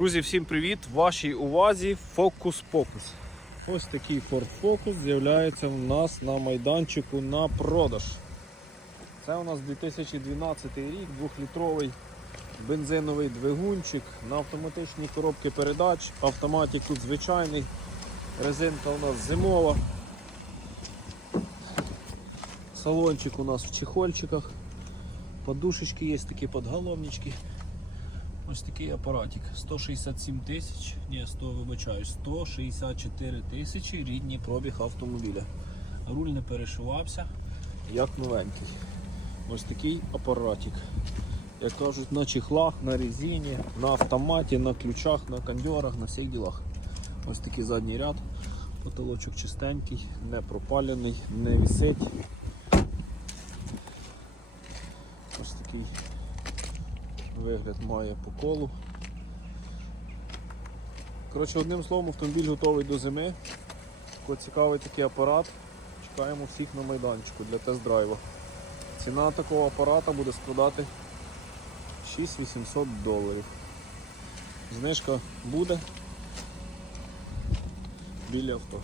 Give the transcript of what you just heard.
Друзі, всім привіт! Вашій увазі Pocus. Ось такий Ford Focus з'являється в нас на майданчику на продаж. Це у нас 2012 рік, 2-літровий бензиновий двигунчик на автоматичній коробці передач. Автоматик тут звичайний, резинка у нас зимова. Салончик у нас в чехольчиках. Подушечки є такі подголовнички. Ось такий апаратик. 167 тисяч, ні, 100, вибачаю, 164 тисячі рідний пробіг автомобіля. Руль не перешивався, як новенький. Ось такий апаратик. Як кажуть, на чехлах, на резині, на автоматі, на ключах, на кондьорах, на всіх ділах. Ось такий задній ряд. Потолочок чистенький, не пропалений, не висить. Ось такий вигляд має по колу. Коротше, одним словом, автомобіль готовий до зими. Такий цікавий такий апарат. Чекаємо всіх на майданчику для тест-драйва. Ціна такого апарата буде складати 6800 доларів. Знижка буде біля авто.